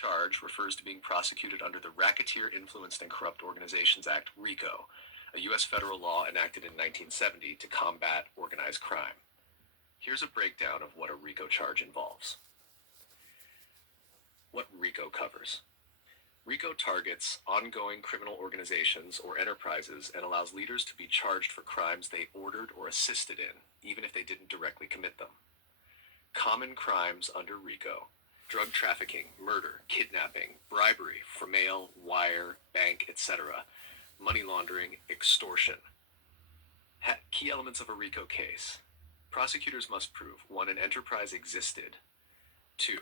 Charge refers to being prosecuted under the Racketeer Influenced and Corrupt Organizations Act, RICO, a U.S. federal law enacted in 1970 to combat organized crime. Here's a breakdown of what a RICO charge involves. What RICO covers. RICO targets ongoing criminal organizations or enterprises and allows leaders to be charged for crimes they ordered or assisted in, even if they didn't directly commit them. Common crimes under RICO: drug trafficking, murder, kidnapping, bribery for mail, wire, bank, etc., money laundering, extortion. Key elements of a RICO case. Prosecutors must prove: 1. An enterprise existed. 2.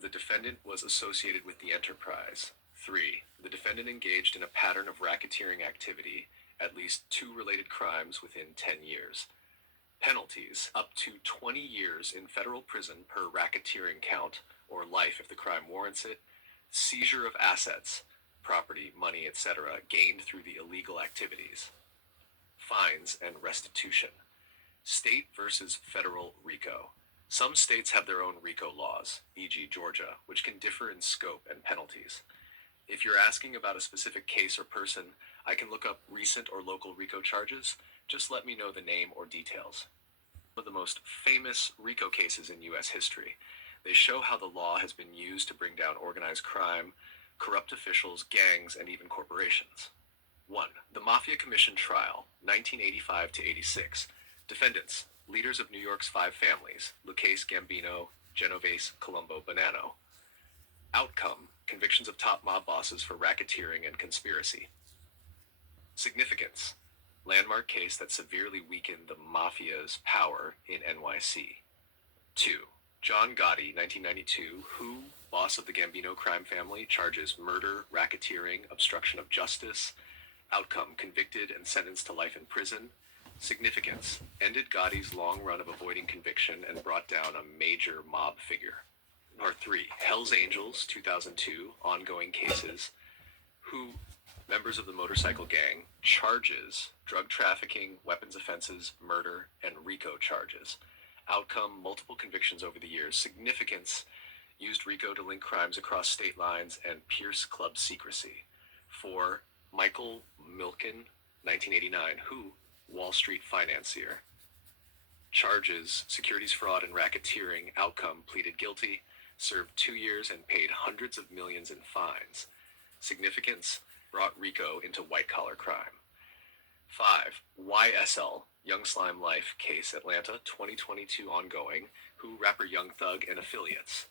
The defendant was associated with the enterprise. 3. The defendant engaged in a pattern of racketeering activity, at least 2 related crimes within 10 years. Penalties: up to 20 years in federal prison per racketeering count, or life if the crime warrants it. Seizure of assets, property, money, etc., gained through the illegal activities. Fines and restitution. State versus federal RICO. Some states have their own RICO laws, e.g. Georgia, which can differ in scope and penalties. If you're asking about a specific case or person, I can look up recent or local RICO charges. Just let me know the name or details. One of the most famous RICO cases in U.S. history. They show how the law has been used to bring down organized crime, corrupt officials, gangs, and even corporations. 1. The Mafia Commission Trial, 1985 to 86. Defendants: leaders of New York's 5 families: Lucchese, Gambino, Genovese, Colombo, Bonanno. Outcome: convictions of top mob bosses for racketeering and conspiracy. Significance: landmark case that severely weakened the mafia's power in NYC. 2. John Gotti, 1992, who, boss of the Gambino crime family, charges murder, racketeering, obstruction of justice. Outcome: convicted and sentenced to life in prison. Significance: ended Gotti's long run of avoiding conviction and brought down a major mob figure. Part 3. Hell's Angels, 2002, ongoing cases. Who, members of the motorcycle gang, charges drug trafficking, weapons offenses, murder, and RICO charges. Outcome: multiple convictions over the years. Significance: used RICO to link crimes across state lines and pierce club secrecy. 4. Michael Milken, 1989, who, Wall Street financier, charges securities fraud and racketeering. Outcome: pleaded guilty, served 2 years, and paid hundreds of millions in fines. Significance: brought RICO into white-collar crime. 5. YSL, Young Slime Life case, Atlanta, 2022, ongoing. Who, rapper Young Thug and affiliates.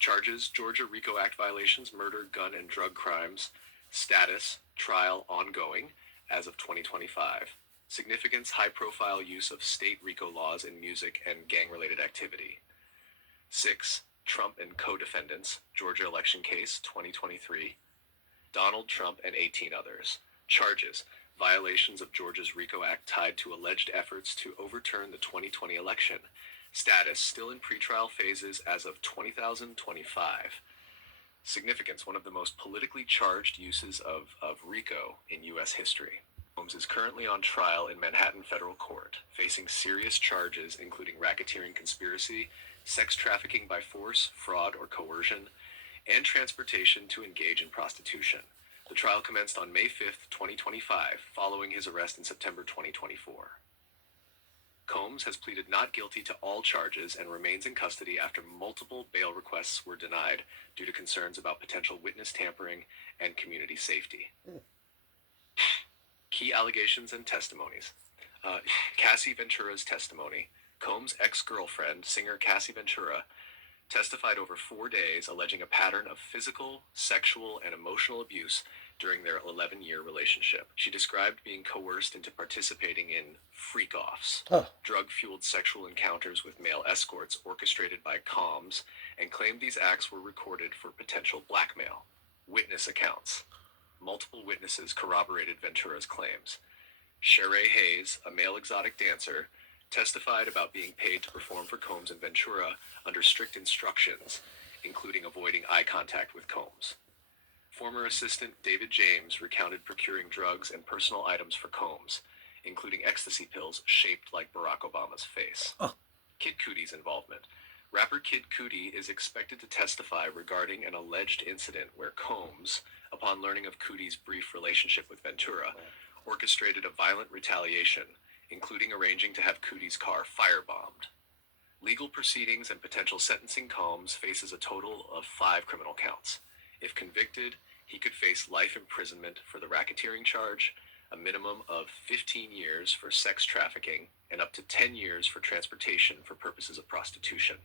Charges: Georgia RICO Act violations, murder, gun, and drug crimes. Status: trial ongoing as of 2025. Significance: high-profile use of state RICO laws in music and gang-related activity. 6. Trump and co-defendants, Georgia election case, 2023. Donald Trump and 18 others. Charges: violations of Georgia's RICO Act tied to alleged efforts to overturn the 2020 election. Status: still in pretrial phases as of 2025. Significance: one of the most politically charged uses of RICO in U.S. history. Holmes is currently on trial in Manhattan federal court, facing serious charges including racketeering, conspiracy, sex trafficking by force, fraud or coercion, and transportation to engage in prostitution. The trial commenced on May 5, 2025, following his arrest in September 2024. Combs has pleaded not guilty to all charges and remains in custody after multiple bail requests were denied due to concerns about potential witness tampering and community safety. Key allegations and testimonies. Cassie Ventura's testimony. Combs' ex-girlfriend, singer Cassie Ventura, testified over 4 days alleging a pattern of physical, sexual, and emotional abuse during their 11-year relationship. She described being coerced into participating in freak-offs, drug-fueled sexual encounters with male escorts orchestrated by Combs, and claimed these acts were recorded for potential blackmail. Witness accounts. Multiple witnesses corroborated Ventura's claims. Sheree Hayes, a male exotic dancer, testified about being paid to perform for Combs and Ventura under strict instructions, including avoiding eye contact with Combs. Former assistant David James recounted procuring drugs and personal items for Combs, including ecstasy pills shaped like Barack Obama's face. Kid Cootie's involvement. Rapper Kid Cudi is expected to testify regarding an alleged incident where Combs, upon learning of Cudi's brief relationship with Ventura, orchestrated a violent retaliation, including arranging to have Cudi's car firebombed. Legal proceedings and potential sentencing. Combs faces a total of 5 criminal counts. If convicted, he could face life imprisonment for the racketeering charge, a minimum of 15 years for sex trafficking, and up to 10 years for transportation for purposes of prostitution.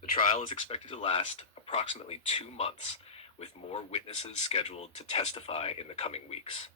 The trial is expected to last approximately 2 months, with more witnesses scheduled to testify in the coming weeks.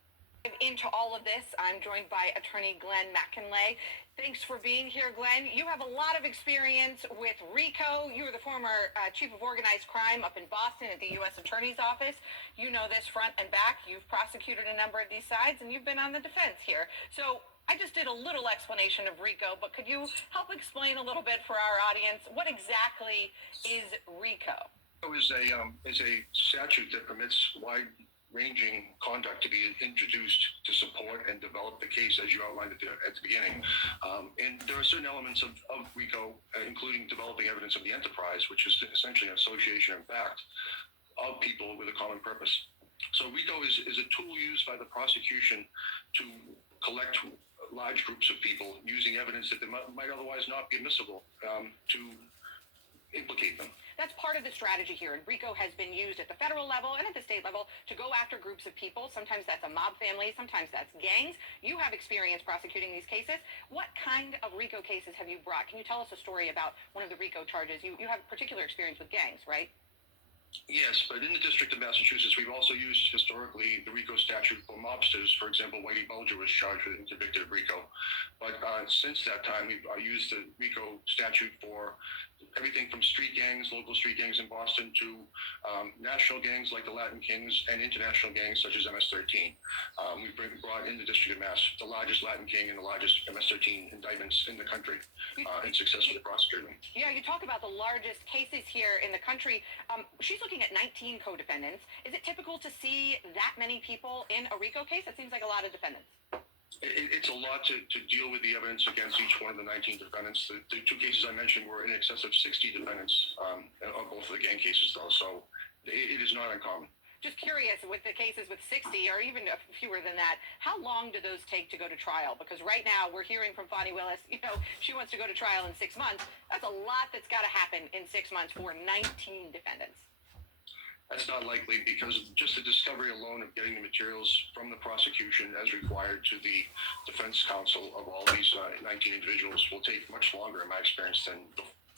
Into all of this, I'm joined by attorney Glenn McKinley. Thanks for being here, Glenn. You have a lot of experience with RICO. You were the former chief of organized crime up in Boston at the U.S. Attorney's Office. You know this front and back. You've prosecuted a number of these sides, and you've been on the defense here. So I just did a little explanation of RICO, but could you help explain a little bit for our audience what exactly is RICO? RICO is a statute that permits wide-ranging conduct to be introduced to support and develop the case, as you outlined at the beginning. And there are certain elements of RICO, including developing evidence of the enterprise, which is essentially an association in fact of people with a common purpose. So RICO is a tool used by the prosecution to collect large groups of people using evidence that might otherwise not be admissible to implicate them. That's part of the strategy here, and RICO has been used at the federal level and at the state level to go after groups of people. Sometimes that's a mob family, sometimes that's gangs. You have experience prosecuting these cases. What kind of RICO cases have you brought? Can you tell us a story about one of the RICO charges? You have particular experience with gangs, right? Yes, but in the District of Massachusetts, we've also used historically the RICO statute for mobsters. For example, Whitey Bulger was charged with and convicted of RICO. But since that time, we've used the RICO statute for everything from street gangs, local street gangs in Boston, to national gangs like the Latin Kings and international gangs such as MS-13. We've brought in the District of Mass the largest Latin King and the largest MS-13 indictments in the country and successfully prosecuted them. Yeah, you talk about the largest cases here in the country. She's looking at 19 co-defendants. Is it typical to see that many people in a RICO case? It seems like a lot of defendants. It's a lot to deal with the evidence against each one of the 19 defendants. The 2 cases I mentioned were in excess of 60 defendants on both of the gang cases, though, so it is not uncommon. Just curious, with the cases with 60 or even fewer than that, how long do those take to go to trial? Because right now we're hearing from Fonnie Willis, she wants to go to trial in 6 months. That's a lot that's got to happen in 6 months for 19 defendants. That's not likely, because just the discovery alone of getting the materials from the prosecution as required to the defense counsel of all these 19 individuals will take much longer, in my experience, than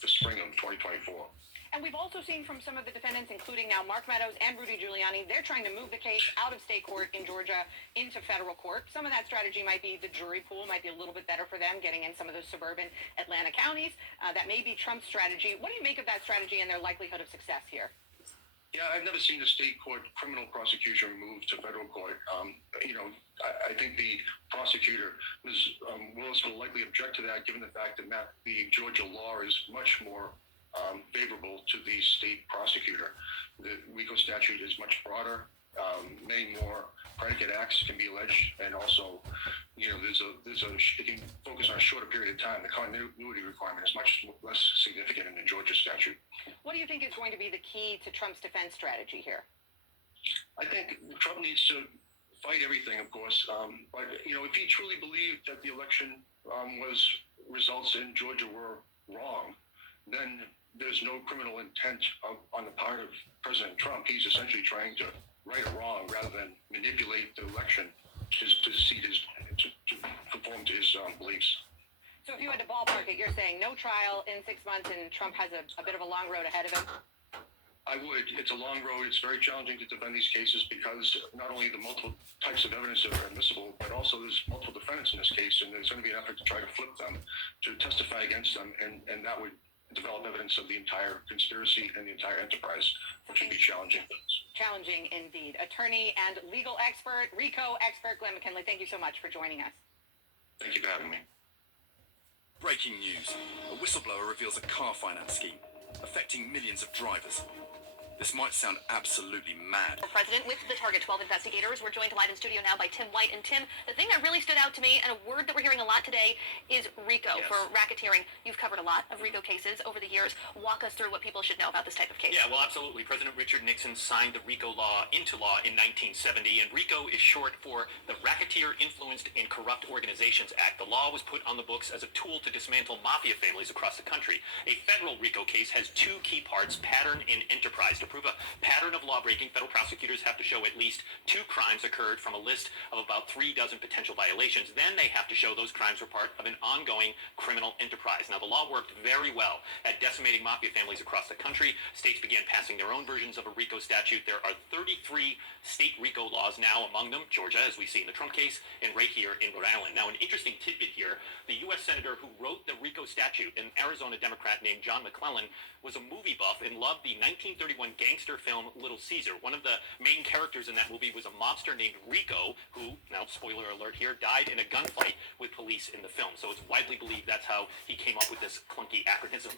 the spring of 2024. And we've also seen from some of the defendants, including now Mark Meadows and Rudy Giuliani, they're trying to move the case out of state court in Georgia into federal court. Some of that strategy might be the jury pool might be a little bit better for them, getting in some of those suburban Atlanta counties. That may be Trump's strategy. What do you make of that strategy and their likelihood of success here? Yeah, I've never seen a state court criminal prosecution moved to federal court. I think the prosecutor, Ms. Willis, will likely object to that, given the fact that the Georgia law is much more favorable to the state prosecutor. The RICO statute is much broader. Many more predicate acts can be alleged, and also, it can focus on a shorter period of time. The continuity requirement is much less significant in the Georgia statute. What do you think is going to be the key to Trump's defense strategy here? I think Trump needs to fight everything, of course. But if he truly believed that the election results in Georgia were wrong, then there's no criminal intent on the part of President Trump. He's essentially trying to right a wrong rather than manipulate the election to conform to his beliefs. So if you had to ballpark it, you're saying no trial in 6 months, and Trump has a bit of a long road ahead of him? I would. It's a long road. It's very challenging to defend these cases because not only the multiple types of evidence that are admissible, but also there's multiple defendants in this case, and there's going to be an effort to try to flip them, to testify against them, and that would develop evidence of the entire conspiracy and the entire enterprise, which would be challenging. Challenging indeed. Attorney and legal expert, RICO expert, Glenn McKinley, thank you so much for joining us. Thank you for having me. Breaking news. A whistleblower reveals a car finance scheme affecting millions of drivers. This might sound absolutely mad. President with the Target 12 investigators. We're joined live in studio now by Tim White. And Tim, the thing that really stood out to me, and a word that we're hearing a lot today, is RICO, for racketeering. You've covered a lot of RICO cases over the years. Walk us through what people should know about this type of case. Yeah, well, absolutely. President Richard Nixon signed the RICO law into law in 1970, and RICO is short for the Racketeer Influenced and Corrupt Organizations Act. The law was put on the books as a tool to dismantle mafia families across the country. A federal RICO case has two key parts, pattern and enterprise. To prove a pattern of lawbreaking, federal prosecutors have to show at least two crimes occurred from a list of about 3 dozen potential violations. Then they have to show those crimes were part of an ongoing criminal enterprise. Now, the law worked very well at decimating mafia families across the country. States began passing their own versions of a RICO statute. There are 33 state RICO laws now, among them Georgia, as we see in the Trump case, and right here in Rhode Island. Now, an interesting tidbit here, the U.S. Senator who wrote the RICO statute, an Arizona Democrat named John McClellan, was a movie buff and loved the 1931 gangster film Little Caesar. One of the main characters in that movie was a mobster named Rico, who, now spoiler alert here, died in a gunfight with police in the film. So it's widely believed that's how he came up with this clunky acronym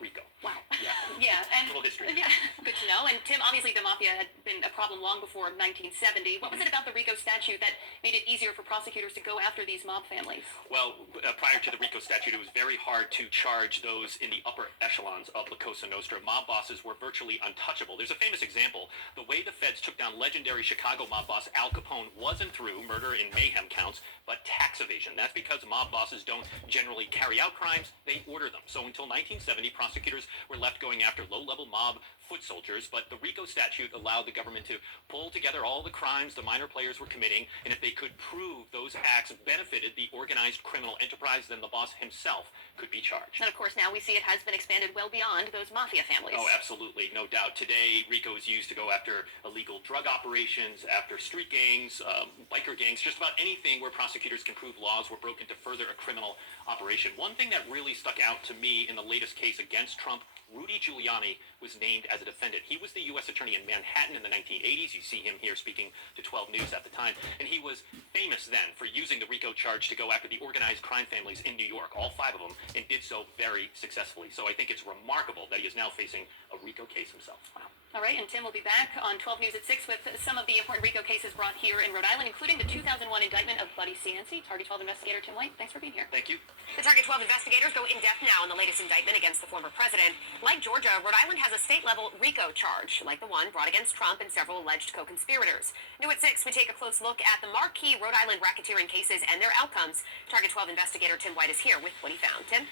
RICO. Wow. Yeah. Yeah, and a little history. Yeah, good to know. And Tim, obviously the mafia had been a problem long before 1970. What was it about the RICO statute that made it easier for prosecutors to go after these mob families? Well, prior to the RICO statute, it was very hard to charge those in the upper echelons of La Cosa Nostra. Mob bosses were virtually untouchable. There's a famous example. The way the feds took down legendary Chicago mob boss Al Capone wasn't through murder and mayhem counts, but tax evasion. That's because mob bosses don't generally carry out crimes, they order them. So until 1970, prosecutors were left going after low-level mob foot soldiers, but the RICO statute allowed the government to pull together all the crimes the minor players were committing, and if they could prove those acts benefited the organized criminal enterprise, then the boss himself could be charged. And of course, now we see it has been expanded well beyond those mafia families. Oh, absolutely, no doubt. Today, RICO is used to go after illegal drug operations, after street gangs, biker gangs, just about anything where prosecutors can prove laws were broken to further a criminal operation. One thing that really stuck out to me in the latest case against Trump, Rudy Giuliani was named as a defendant. He was the U.S. attorney in Manhattan in the 1980s. You see him here speaking to 12 News at the time. And he was famous then for using the RICO charge to go after the organized crime families in New York, all 5 of them, and did so very successfully. So I think it's remarkable that he is now facing a RICO case himself. Wow. All right, and Tim will be back on 12 News at 6 with some of the important RICO cases brought here in Rhode Island, including the 2001 indictment of Buddy Cianci. Target 12 investigator Tim White, thanks for being here. Thank you. The Target 12 investigators go in-depth now on the latest indictment against the former president. Like Georgia, Rhode Island has a state-level RICO charge, like the one brought against Trump and several alleged co-conspirators. New at 6, we take a close look at the marquee Rhode Island racketeering cases and their outcomes. Target 12 investigator Tim White is here with what he found. Tim?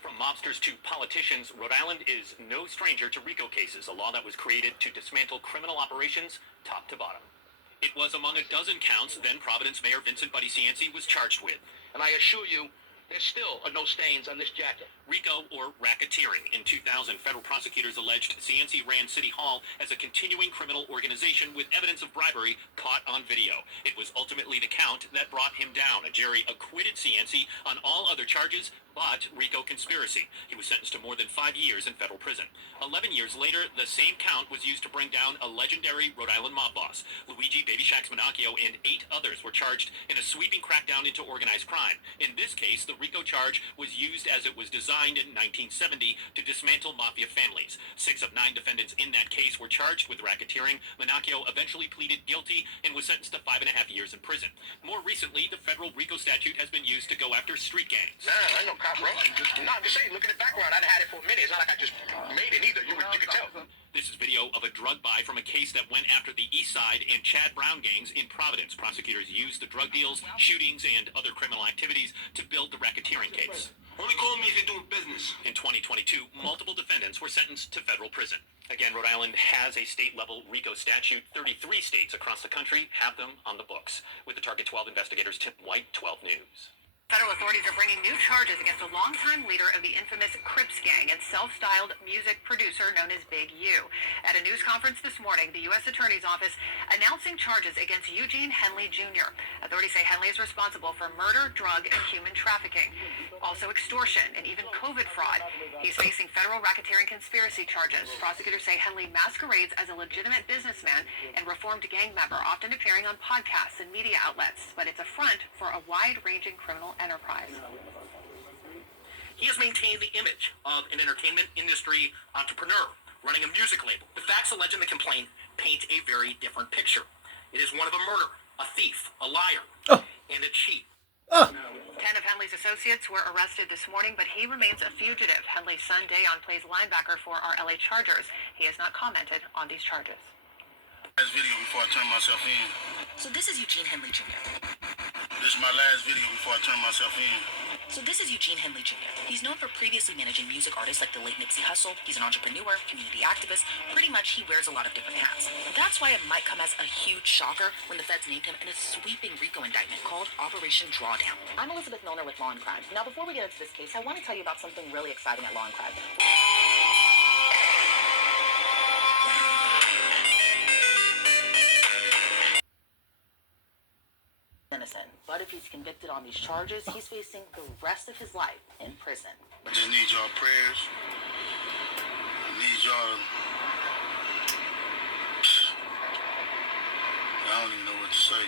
From mobsters to politicians, Rhode Island is no stranger to RICO cases, a law that was created to dismantle criminal operations top to bottom. It was among a dozen counts then Providence Mayor Vincent Buddy Cianci was charged with. And I assure you, there still are no stains on this jacket. RICO, or racketeering. In 2000, federal prosecutors alleged Cianci ran City Hall as a continuing criminal organization with evidence of bribery caught on video. It was ultimately the count that brought him down. A jury acquitted Cianci on all other charges but RICO conspiracy. He was sentenced to more than 5 years in federal prison. 11 years later, the same count was used to bring down a legendary Rhode Island mob boss. Luigi Baby Shax Minacchio and 8 others were charged in a sweeping crackdown into organized crime. In this case, the RICO charge was used as it was designed in 1970 to dismantle mafia families. 6 of 9 defendants in that case were charged with racketeering. Minacchio eventually pleaded guilty and was sentenced to 5.5 years in prison. More recently, the federal RICO statute has been used to go after street gangs. Nah, I know cop right. No, I'm just saying, look at the background. I've had it for a minute. It's not like I just made it either. You could tell. This is video of a drug buy from a case that went after the East Side and Chad Brown gangs in Providence. Prosecutors used the drug deals, shootings, and other criminal activities to build the racketeering case. Only call me if you're doing business. In 2022, multiple defendants were sentenced to federal prison. Again, Rhode Island has a state-level RICO statute. 33 states across the country have them on the books. With the Target 12 investigators, Tim White, 12 News. Federal authorities are bringing new charges against a longtime leader of the infamous Crips gang and self-styled music producer known as Big U. At a news conference this morning, the U.S. Attorney's Office announcing charges against Eugene Henley Jr. Authorities say Henley is responsible for murder, drug, and human trafficking, also extortion, and even COVID fraud. He's facing federal racketeering conspiracy charges. Prosecutors say Henley masquerades as a legitimate businessman and reformed gang member, often appearing on podcasts and media outlets, but it's a front for a wide-ranging criminal enterprise. He has maintained the image of an entertainment industry entrepreneur running a music label. The facts alleged in the complaint paint a very different picture. It is one of a murderer, a thief, a liar, and a cheat. 10 of Henley's associates were arrested this morning, but he remains a fugitive. Henley's son, Dayon, plays linebacker for our LA Chargers. He has not commented on these charges. Last video before I turn myself in. So this is Eugene Henley Jr. This is my last video before I turn myself in. So this is Eugene Henley Jr. He's known for previously managing music artists like the late Nipsey Hussle. He's an entrepreneur, community activist. Pretty much he wears a lot of different hats. That's why it might come as a huge shocker when the feds named him in a sweeping RICO indictment called Operation Drawdown. I'm Elizabeth Milner with Law and Crime. Now before we get into this case, I want to tell you about something really exciting at Law and Crime. Innocent, but if he's convicted on these charges, he's facing the rest of his life in prison. I just need y'all prayers. I need y'all. I don't even know what to say.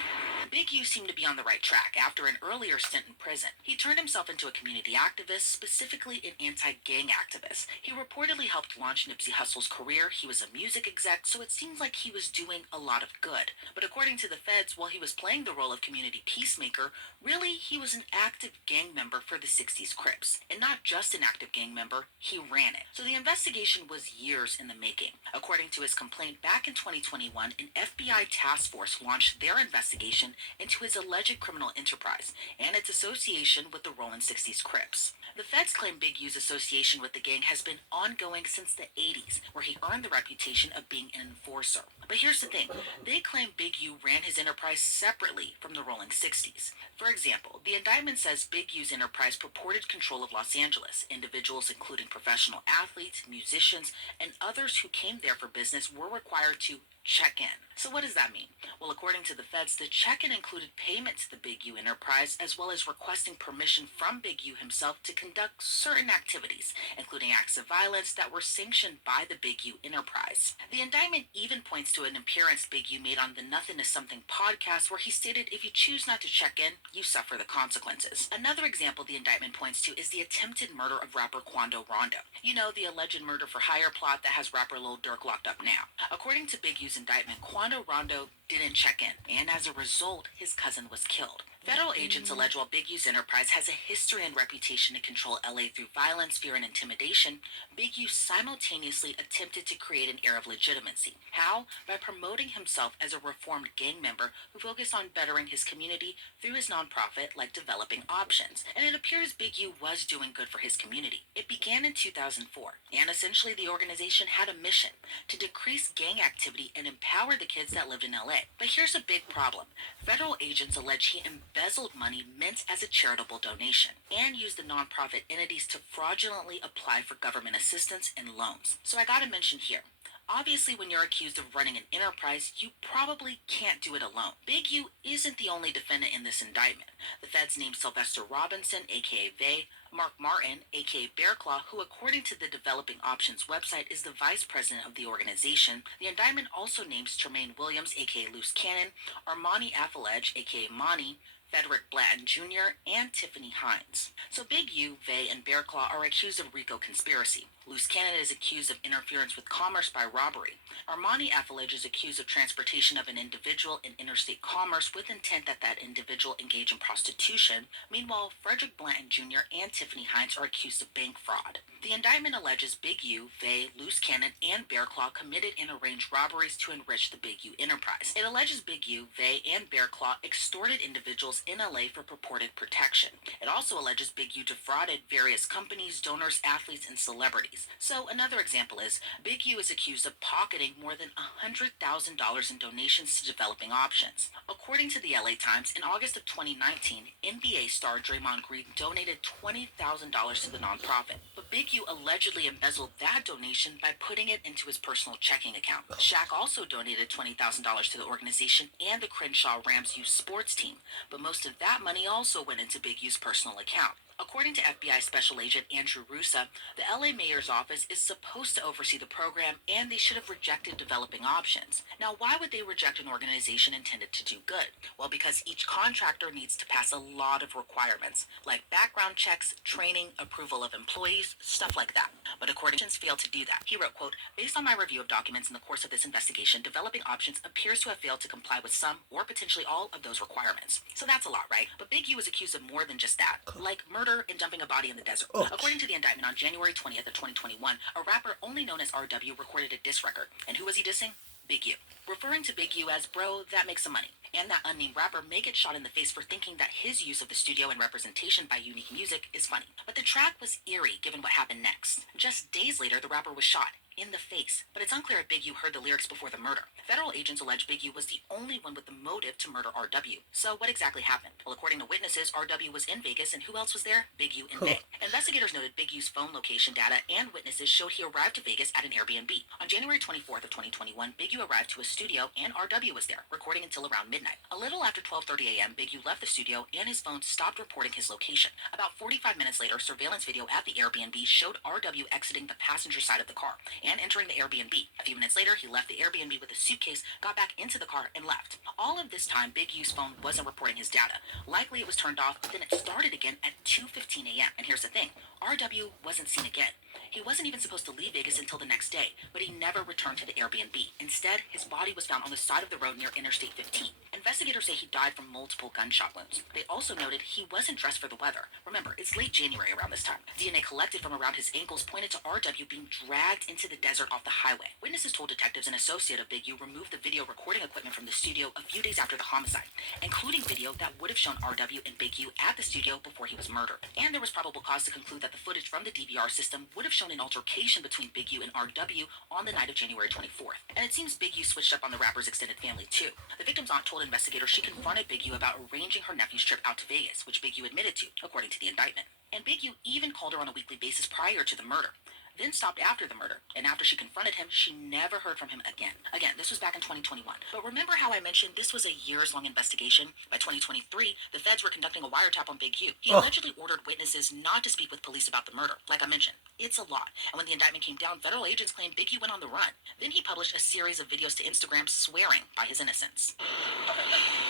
Big U seemed to be on the right track after an earlier stint in prison. He turned himself into a community activist, specifically an anti-gang activist. He reportedly helped launch Nipsey Hussle's career. He was a music exec, so it seems like he was doing a lot of good. But according to the feds, while he was playing the role of community peacemaker, really he was an active gang member for the 60s Crips. And not just an active gang member, he ran it. So the investigation was years in the making. According to his complaint, back in 2021, an FBI task force launched their investigation into his alleged criminal enterprise and its association with the Rollin' 60s Crips. The feds claim Big U's association with the gang has been ongoing since the 80s, where he earned the reputation of being an enforcer. But here's the thing, they claim Big U ran his enterprise separately from the Rolling 60s. For example, the indictment says Big U's enterprise purported control of Los Angeles. Individuals including professional athletes, musicians, and others who came there for business were required to check in. So what does that mean? Well, according to the feds, the check-in included payment to the Big U enterprise, as well as requesting permission from Big U himself to conduct certain activities, including acts of violence that were sanctioned by the Big U enterprise. The indictment even points to an appearance Big U made on the Nothing is Something podcast, where he stated, if you choose not to check in, you suffer the consequences. Another example the indictment points to is the attempted murder of rapper Quando Rondo. You know, the alleged murder for hire plot that has rapper Lil Durk locked up now. According to Big U's indictment, Quando Rondo didn't check in, and as a result, his cousin was killed. Federal agents allege while Big U's enterprise has a history and reputation to control LA through violence, fear, and intimidation, Big U simultaneously attempted to create an air of legitimacy. How? By promoting himself as a reformed gang member who focused on bettering his community through his nonprofit like Developing Options. And it appears Big U was doing good for his community. It began in 2004, and essentially the organization had a mission to decrease gang activity and empower the kids that lived in LA. But here's a big problem. Federal agents allege he embezzled money meant as a charitable donation and used the nonprofit entities to fraudulently apply for government assistance and loans. So I gotta mention here, obviously, when you're accused of running an enterprise, you probably can't do it alone. Big U isn't the only defendant in this indictment. The feds named Sylvester Robinson, aka Vay, Mark Martin, aka Bearclaw, who according to the Developing Options website is the vice president of the organization. The indictment also names Tremaine Williams, aka Loose Cannon, Armani Affalege, aka Monty, Frederick Blatton Jr., and Tiffany Hines. So Big U, Vay, and Bearclaw are accused of RICO conspiracy. Loose Cannon is accused of interference with commerce by robbery. Armani Affalege is accused of transportation of an individual in interstate commerce with intent that that individual engage in prostitution. Meanwhile, Frederick Blatton Jr. and Tiffany Hines are accused of bank fraud. The indictment alleges Big U, Vay, Loose Cannon, and Bearclaw committed and arranged robberies to enrich the Big U enterprise. It alleges Big U, Vay, and Bearclaw extorted individuals in LA for purported protection. It also alleges Big U defrauded various companies, donors, athletes, and celebrities. So another example is Big U is accused of pocketing more than $100,000 in donations to Developing Options. According to the LA Times, in August of 2019, NBA star Draymond Green donated $20,000 to the nonprofit. But Big U allegedly embezzled that donation by putting it into his personal checking account. Shaq also donated $20,000 to the organization and the Crenshaw Rams youth sports team, but most of that money also went into Big U's personal account. According to FBI Special Agent Andrew Russa, the LA Mayor's office is supposed to oversee the program, and they should have rejected developing options. Now, why would they reject an organization intended to do good? Well, because each contractor needs to pass a lot of requirements, like background checks, training, approval of employees, stuff like that. But according to failed to do that. He wrote, quote, based on my review of documents in the course of this investigation, developing options appears to have failed to comply with some or potentially all of those requirements. So that's a lot, right? But Big U was accused of more than just that, like murder and dumping a body in the desert. According to the indictment on January 20th of 2021, a rapper only known as RW recorded a diss record. And who was he dissing? Big U. Referring to Big U as bro that makes some money. And that unnamed rapper may get shot in the face for thinking that his use of the studio and representation by Unique Music is funny. But the track was eerie given what happened next. Just days later, the rapper was shot in the face, but it's unclear if Big U heard the lyrics before the murder. Federal agents allege Big U was the only one with the motive to murder RW. So what exactly happened? Well, according to witnesses, RW was in Vegas, and who else was there? Big U in May. Investigators noted Big U's phone location data and witnesses showed he arrived to Vegas at an Airbnb. On January 24th of 2021, Big U arrived to a studio, and RW was there, recording until around midnight. A little after 12:30 a.m., Big U left the studio, and his phone stopped reporting his location. About 45 minutes later, surveillance video at the Airbnb showed RW exiting the passenger side of the car and entering the Airbnb. A few minutes later, he left the Airbnb with a suitcase, got back into the car, and left. All of this time, Big U's phone wasn't reporting his data. Likely it was turned off, but then it started again at 2:15 a.m. And here's the thing, RW wasn't seen again. He wasn't even supposed to leave Vegas until the next day, but he never returned to the Airbnb. Instead, his body was found on the side of the road near Interstate 15. Investigators say he died from multiple gunshot wounds. They also noted he wasn't dressed for the weather. Remember, it's late January around this time. DNA collected from around his ankles pointed to RW being dragged into the desert off the highway. Witnesses told detectives an associate of Big U removed the video recording equipment from the studio a few days after the homicide, including video that would have shown RW and Big U at the studio before he was murdered. And there was probable cause to conclude that the footage from the DVR system would have shown an altercation between Big U and RW on the night of January 24th. And it seems Big U switched up on the rapper's extended family too. The victim's aunt told investigators she confronted Big U about arranging her nephew's trip out to Vegas, which Big U admitted to, according to the indictment. And Big U even called her on a weekly basis prior to the murder, then stopped after the murder, and after she confronted him, she never heard from him again. Again, this was back in 2021. But remember how I mentioned this was a years-long investigation? By 2023, the feds were conducting a wiretap on Big U. He allegedly ordered witnesses not to speak with police about the murder. Like I mentioned, it's a lot. And when the indictment came down, federal agents claimed Big U went on the run. Then he published a series of videos to Instagram swearing by his innocence.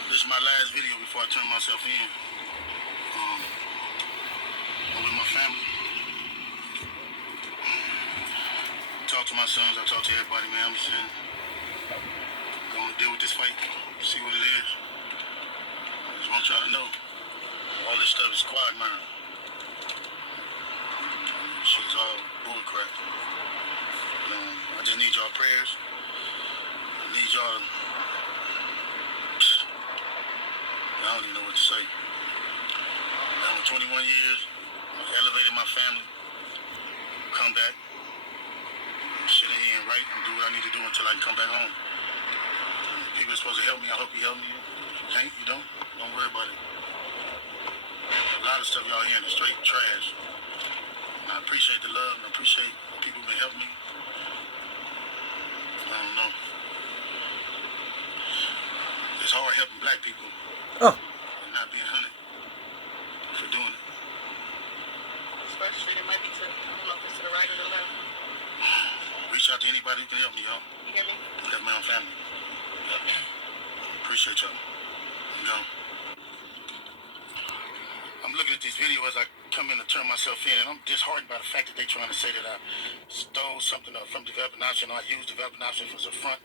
This is my last video before I turn myself in. I'm with my family. Talk to my sons, I talk to everybody, man. I'm just saying, gonna deal with this fight, see what it is. I just want y'all to know, all this stuff is quagmire. Shit's all bullcrap. I just need y'all prayers. I need y'all to, I don't even know what to say. Now, in 21 years, I've elevated my family, come back, sit in here and write and do what I need to do until I can come back home. People are supposed to help me. I hope you help me. If you can't, you don't worry about it. A lot of stuff y'all hearing is straight trash. And I appreciate the love and I appreciate people who've been helping me. I don't know. It's hard helping black people. And not being hunted for doing it. Especially it might be to, I don't know if it's to the right or the left. Reach out to anybody who can help me, y'all. You hear me? Help my own family. Appreciate y'all. You know. I'm looking at this video as I come in to turn myself in, and I'm disheartened by the fact that they're trying to say that I stole something from Developing Option, or I used Developing Option as a front.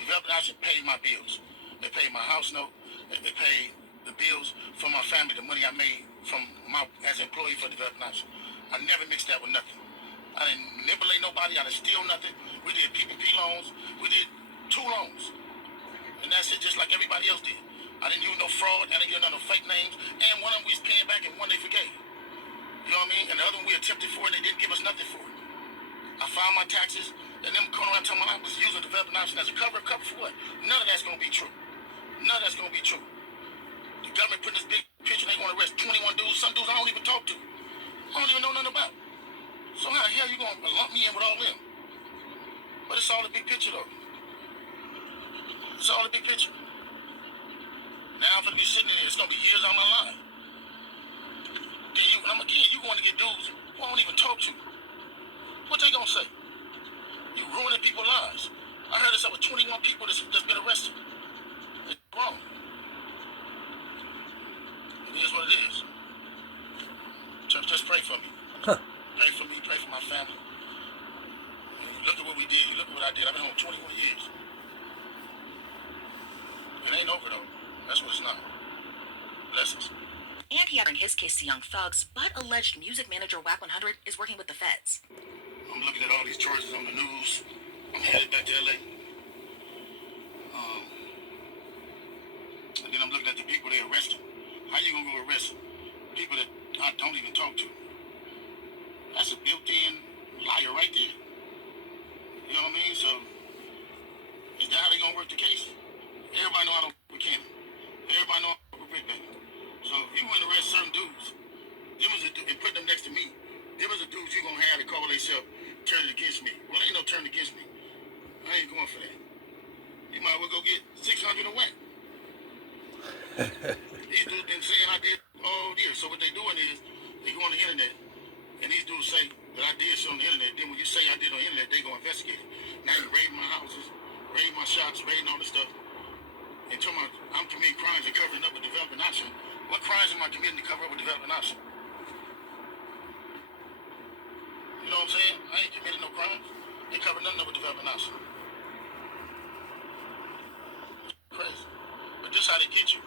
Developing Option paid my bills. They paid my house note. They paid the bills for my family, the money I made from as an employee for Developing Option. I never mixed that with nothing. I didn't manipulate nobody. I didn't steal nothing. We did PPP loans. We did 2 loans. And that's it, just like everybody else did. I didn't use no fraud. I didn't use no fake names. And one of them we was paying back and one they forgave. You know what I mean? And the other one we attempted for it. They didn't give us nothing for it. I filed my taxes. And them going around telling me I was using Developing Option as a cover. Cover for what? None of that's going to be true. None of that's going to be true. The government putting this big picture. They want to arrest 21 dudes. Some dudes I don't even talk to. I don't even know nothing about. So how the hell you gonna lump me in with all them? But it's all a big picture though. It's all a big picture. Now I'm gonna be sitting there, it's gonna be years on my life. Then I I'm again, you going to get dudes who don't even talk to you. What they gonna say? You ruining people's lives. I heard it's over 21 people that's been arrested. It's wrong. It is what it is. Just pray for me. Pray for me, pray for my family. And look at what we did. You look at what I did. I've been home 21 years. It ain't over though. That's what it's not. Blessings. And he had in his case to Young Thugs, but alleged music manager Whack 100 is working with the feds. I'm looking at all these charges on the news. I'm headed back to LA. And then I'm looking at the people they arrested. How you gonna go arrest people that I don't even talk to? That's a built-in liar right there. You know what I mean? So, is that how they gonna work the case? Everybody know I don't work with Cannon. Everybody know I don't work with Rick. So if you want to arrest certain dudes, and put them next to me, them is the dudes you gonna have to call themselves turning against me. Well, ain't no turn against me. I ain't going for that. You might as well go get 600 and whack. These dudes been saying I did all year. So what they doing is they go on the internet and these dudes say that I did shit on the internet. Then when you say I did on the internet, they go investigate it. Now you raiding my houses, raiding my shops, raiding all this stuff. And talking about I'm committing crimes and covering up with development option. What crimes am I committing to cover up with development option? You know what I'm saying? I ain't committed no crimes. They cover nothing up with development option. Crazy. But this how they get you.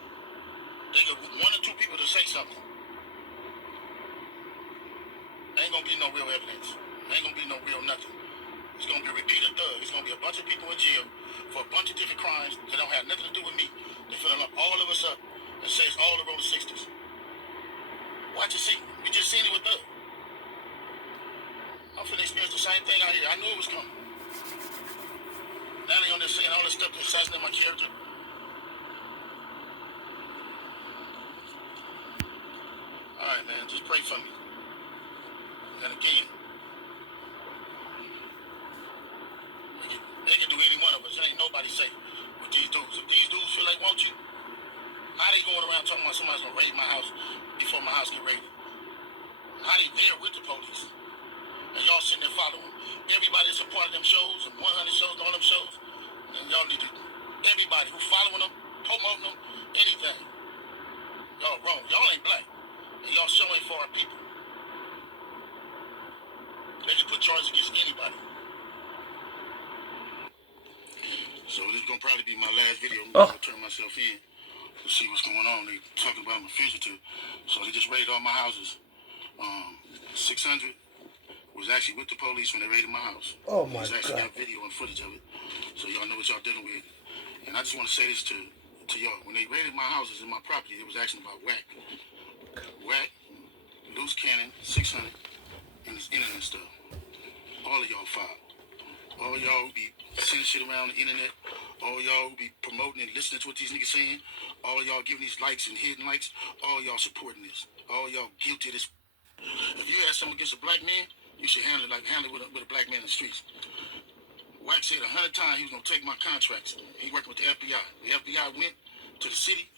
They get one or two people to say something. Ain't gonna be no real evidence. Ain't gonna be no real nothing. It's gonna be a repeated thug. It's gonna be a bunch of people in jail for a bunch of different crimes that don't have nothing to do with me. They filling up all of us up and say it's all the road to 60s. Watch and see. We just seen it with Thug. I'm finna experience the same thing out here. I knew it was coming. Now they on there saying all this stuff to assassinate my character. Alright, man, just pray for me. And again, they can do any one of us. There ain't nobody safe with these dudes. If these dudes feel like want you, how they going around talking about somebody's gonna raid my house before my house get raided? How they there with the police? And y'all sitting there following. Everybody that's a part of them shows, and 100 shows, all them shows, and y'all need to, everybody who following them, promoting them, anything. Y'all wrong. Y'all ain't black. And y'all show ain't for our people. They can put charges against anybody. So this is gonna probably be my last video. I'm gonna turn myself in to see what's going on. They talking about I'm a fugitive. So they just raided all my houses. 600 was actually with the police when they raided my house. Oh my God. Actually God. got video and footage of it. So y'all know what y'all dealing with. And I just want to say this to y'all. When they raided my houses and my property, it was actually about Whack, Loose Cannon, 600, and this internet stuff. All of y'all filed. All y'all who be sending shit around the internet. All y'all who be promoting and listening to what these niggas saying. All y'all giving these likes and hidden likes. All y'all supporting this. All y'all guilty of this. If you had something against a black man, you should handle it with a black man in the streets. Wack said 100 times he was gonna take my contracts. He working with the FBI. The FBI went to the city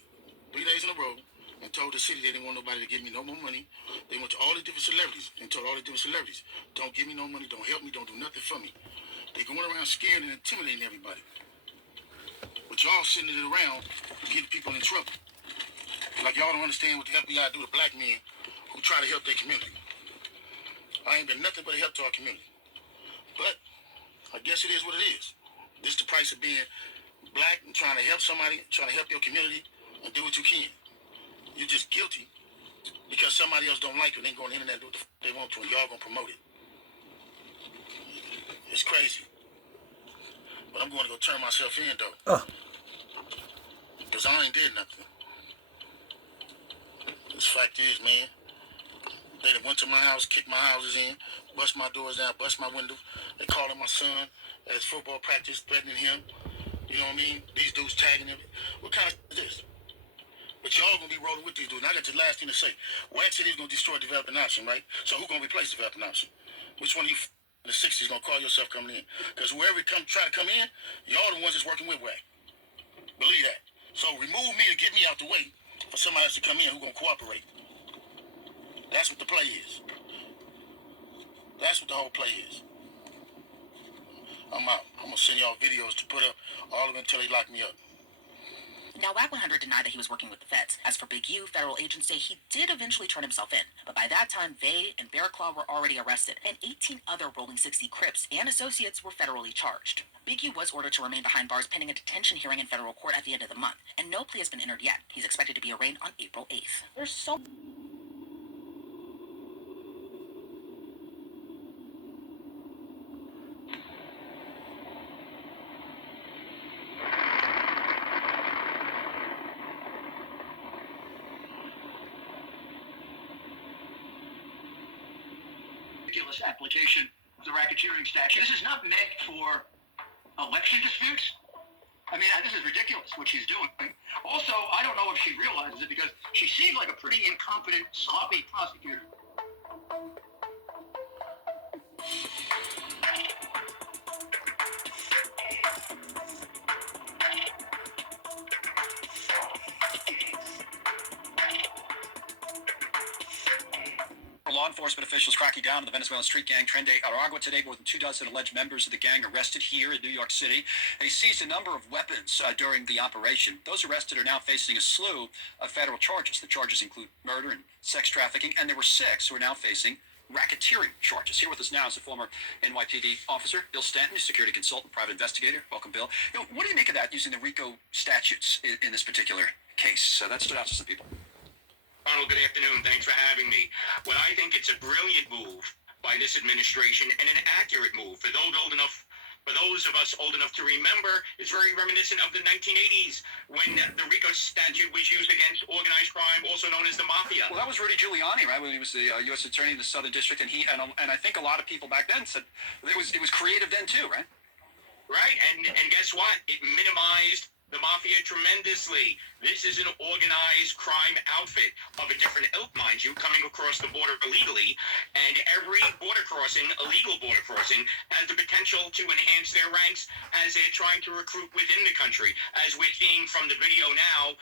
3 days in a row and told the city they didn't want nobody to give me no more money. They went to all the different celebrities and told all the different celebrities, don't give me no money, don't help me, don't do nothing for me. They going around scaring and intimidating everybody. But y'all sitting it around getting people in trouble. Like y'all don't understand what the FBI do to black men who try to help their community. I ain't been nothing but a help to our community. But I guess it is what it is. This is the price of being black and trying to help somebody, trying to help your community and do what you can. You're just guilty because somebody else don't like you and they go on the internet and do what the they want to and y'all gonna promote it. It's crazy. But I'm going to go turn myself in though. Because I ain't did nothing. This fact is, man, they done went to my house, kicked my houses in, bust my doors down, bust my windows. They calling my son at his football practice, threatening him. You know what I mean? These dudes tagging him. What kind of is this? But y'all gonna be rolling with these dudes. And I got the last thing to say. Wax said he's gonna destroy development option, right? So who gonna replace development option? Which one of you in the 60s gonna call yourself coming in? Because whoever try to come in, y'all the ones that's working with Wax. Believe that. So remove me to get me out the way for somebody else to come in who gonna cooperate. That's what the play is. That's what the whole play is. I'm out. I'm gonna send y'all videos to put up all of them until they lock me up. Now, WAC 100 denied that he was working with the feds. As for Big U, federal agents say he did eventually turn himself in. But by that time, they and Bear Claw were already arrested, and 18 other Rolling 60 Crips and associates were federally charged. Big U was ordered to remain behind bars pending a detention hearing in federal court at the end of the month, and no plea has been entered yet. He's expected to be arraigned on April 8th. There's so ridiculous application of the racketeering statute. This is not meant for election disputes. I mean, this is ridiculous what she's doing. Also, I don't know if she realizes it because she seems like a pretty incompetent, sloppy prosecutor. Law enforcement officials cracking down on the Venezuelan street gang Tren de Aragua today. More than 24 alleged members of the gang arrested here in New York City. They seized a number of weapons during the operation. Those arrested are now facing a slew of federal charges. The charges include murder and sex trafficking, and there were 6 who are now facing racketeering charges. Here with us now is the former NYPD officer, Bill Stanton, security consultant, private investigator. Welcome, Bill. What do you make of that, using the RICO statutes in this particular case? That stood out to some people. Ronald, good afternoon. Thanks for having me. Well, I think it's a brilliant move by this administration and an accurate move. For those of us old enough to remember, it's very reminiscent of the 1980s when the RICO statute was used against organized crime, also known as the mafia. Well, that was Rudy Giuliani, right? When he was the U.S. attorney in the Southern District, and I think a lot of people back then said it was creative then too, right? Right, and guess what? It minimized the mafia tremendously. This is an organized crime outfit of a different ilk, mind you, coming across the border illegally, and every border crossing, illegal border crossing, has the potential to enhance their ranks as they're trying to recruit within the country. As we're seeing from the video now,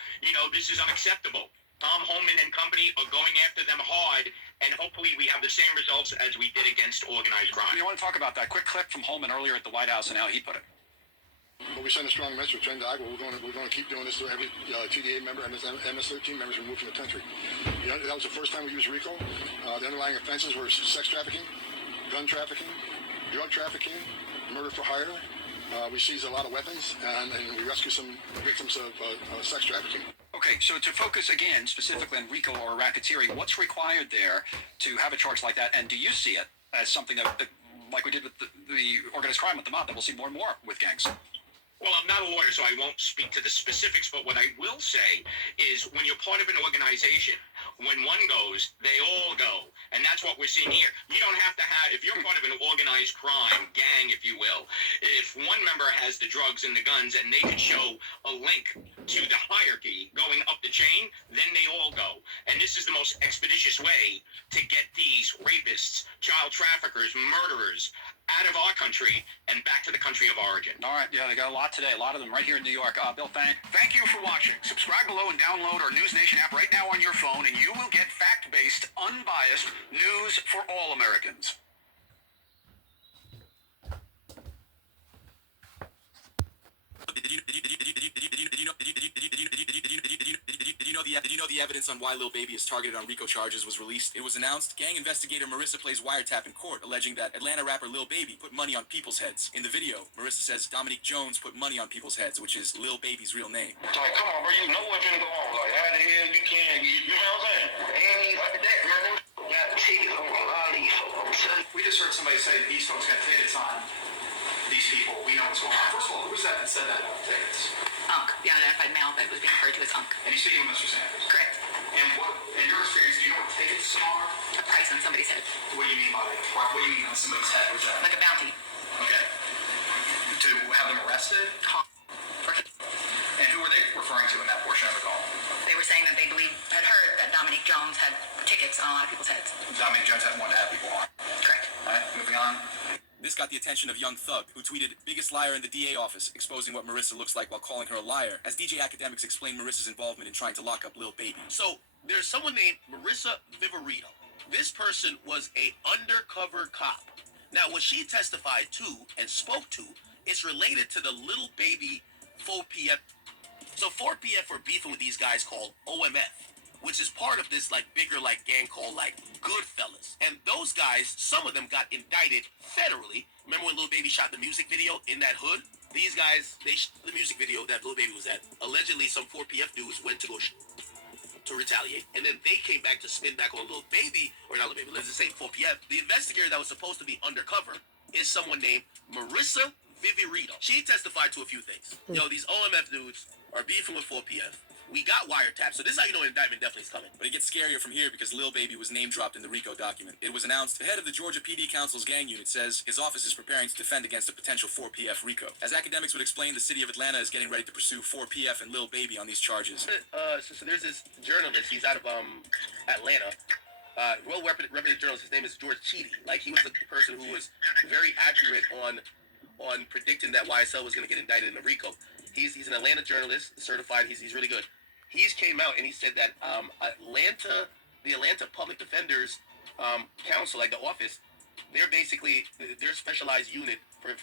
this is unacceptable. Tom Homan and company are going after them hard, and hopefully we have the same results as we did against organized crime. I want to talk about that. Quick clip from Holman earlier at the White House and how he put it. But we send a strong message to Tren de Aragua. We're going to keep doing this to every TDA member and MS-13 members removed from the country. That was the first time we used RICO. The underlying offenses were sex trafficking, gun trafficking, drug trafficking, murder for hire. We seized a lot of weapons, and we rescued some victims of sex trafficking. Okay, so to focus again specifically on RICO or racketeering, what's required there to have a charge like that, and do you see it as something that like we did with the organized crime with the mob, that we'll see more and more with gangs? Well, I'm not a lawyer, so I won't speak to the specifics, but what I will say is when you're part of an organization, when one goes, they all go. And that's what we're seeing here. You don't have to have, if you're part of an organized crime gang, if you will, if one member has the drugs and the guns and they could show a link to the hierarchy going up the chain, then they all go. And this is the most expeditious way to get these rapists, child traffickers, murderers out of our country and back to the country of origin. All right, yeah, they got a lot today, a lot of them right here in New York. Bill, thank you for watching. Subscribe below and download our News Nation app right now on your phone, and you will get fact-based, unbiased news for all Americans. Did you know the evidence on why Lil Baby is targeted on RICO charges was released? It was announced. Gang investigator Marissa plays wiretap in court, alleging that Atlanta rapper Lil Baby put money on people's heads. In the video, Marissa says Dominique Jones put money on people's heads, which is Lil Baby's real name. Like, come on, bro, you know what's gonna go on. Like, how the hell you can, you know what I'm saying? Ain't like that, man. Got tickets on a lot of these folks. We just heard somebody say these folks got tickets on these people. We know what's going on. First of all, who was that said that about tickets? The unidentified male that was being referred to as Unc. And he's speaking with Mr. Sanders. Correct. And what, in your experience, do you know what tickets are? A price on somebody's head. What do you mean by that? What do you mean on somebody's head? What's that? Like a bounty. Okay. To have them arrested? And who were they referring to in that portion of the call? They were saying that they had heard that Dominique Jones had tickets on a lot of people's heads. Dominique Jones had one to have people on. Correct. All right, moving on. This got the attention of Young Thug, who tweeted, "Biggest liar in the DA office," exposing what Marissa looks like while calling her a liar, as DJ Academics explained Marissa's involvement in trying to lock up Lil Baby. So there's someone named Marissa Viverito. This person was a undercover cop. Now, what she testified to and spoke to is related to the Little Baby 4PF. So 4PF were beefing with these guys called OMF, which is part of this like bigger like gang called like Goodfellas. And those guys, some of them got indicted federally. Remember when Lil Baby shot the music video in that hood? These guys, the music video that Lil Baby was at. Allegedly, some 4PF dudes went to go to retaliate, and then they came back to spin back on Lil Baby, or not Lil Baby, let's just say 4PF. The investigator that was supposed to be undercover is someone named Marissa Viverito. She testified to a few things. Yo, these OMF dudes are beefing with 4PF. We got wiretaps, so this is how you know an indictment definitely is coming. But it gets scarier from here because Lil Baby was name dropped in the RICO document. It was announced the head of the Georgia PD Council's gang unit says his office is preparing to defend against a potential 4PF RICO. As academics would explain, the city of Atlanta is getting ready to pursue 4PF and Lil Baby on these charges. So there's this journalist. He's out of Atlanta. Well-reputed journalist. His name is George Cheedy. Like, he was the person who was very accurate on predicting that YSL was going to get indicted in the RICO. He's an Atlanta journalist, certified. He's really good. He's came out and he said that the Atlanta Public Defenders Council, like the office, they're basically their specialized unit for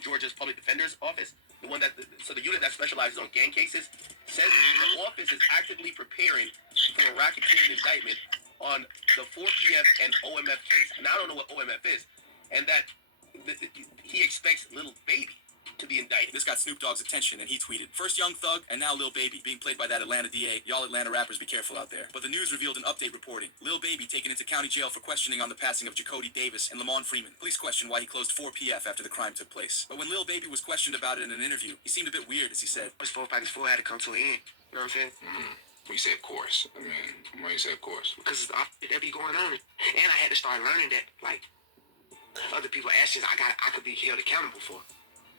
Georgia's Public Defender's Office. The unit that specializes on gang cases says the office is actively preparing for a racketeering indictment on the 4PF and OMF case. And I don't know what OMF is, and that he expects Little Baby to be indicted. This got Snoop Dogg's attention, and he tweeted, "First Young Thug, and now Lil Baby, being played by that Atlanta DA. Y'all Atlanta rappers be careful out there." But the news revealed an update reporting Lil Baby taken into county jail for questioning on the passing of Gotti Davis and Lamont Freeman. Police questioned why he closed 4PF after the crime took place. But when Lil Baby was questioned about it in an interview, he seemed a bit weird as he said, This 4x4 had to come to an end. You know what I'm saying? When you say of course, I mean, why you say of course? Because that be going on. And I had to start learning that, like, other people's actions I could be held accountable for.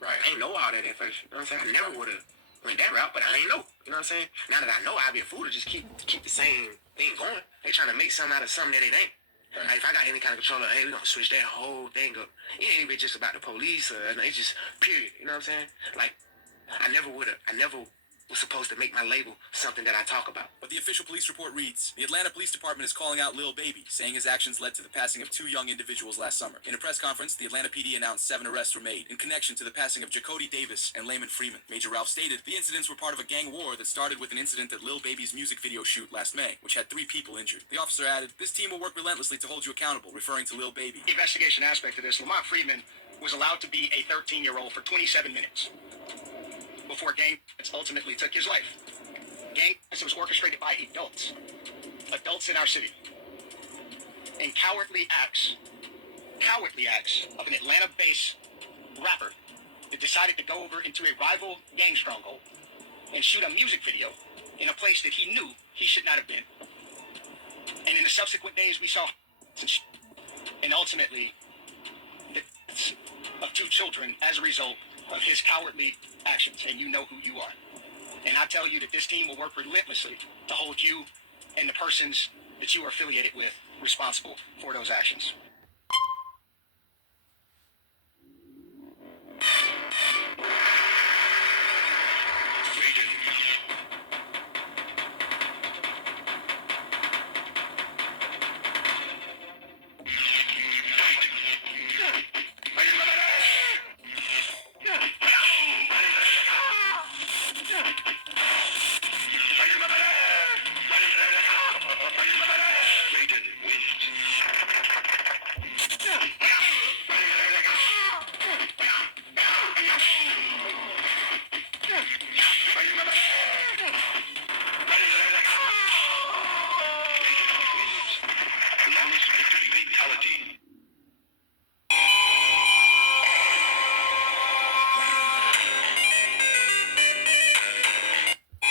Right. I ain't know all that at first. You know what I'm saying? I never would have went that route, but I ain't know. You know what I'm saying? Now that I know, I'd be a fool to just keep the same thing going. They trying to make something out of something that it ain't. Right. Like, if I got any kind of control of, hey, we gonna switch that whole thing up. It ain't even just about the police. It's just period. You know what I'm saying? Like, I never was supposed to make my label something that I talk about. But the official police report reads, the Atlanta Police Department is calling out Lil Baby, saying his actions led to the passing of 2 young individuals last summer. In a press conference, the Atlanta PD announced 7 arrests were made in connection to the passing of Gotti Davis and Lamont Freeman. Major Ralph stated the incidents were part of a gang war that started with an incident at Lil Baby's music video shoot last May, which had 3 people injured. The officer added, this team will work relentlessly to hold you accountable, referring to Lil Baby. The investigation aspect of this, Lamont Freeman was allowed to be a 13-year-old for 27 minutes before gang ultimately took his life. Gang was orchestrated by adults in our city, and cowardly acts of an Atlanta-based rapper that decided to go over into a rival gang stronghold and shoot a music video in a place that he knew he should not have been. And in the subsequent days, we saw and ultimately the deaths of 2 children as a result of his cowardly actions, and you know who you are. And I tell you that this team will work relentlessly to hold you and the persons that you are affiliated with responsible for those actions.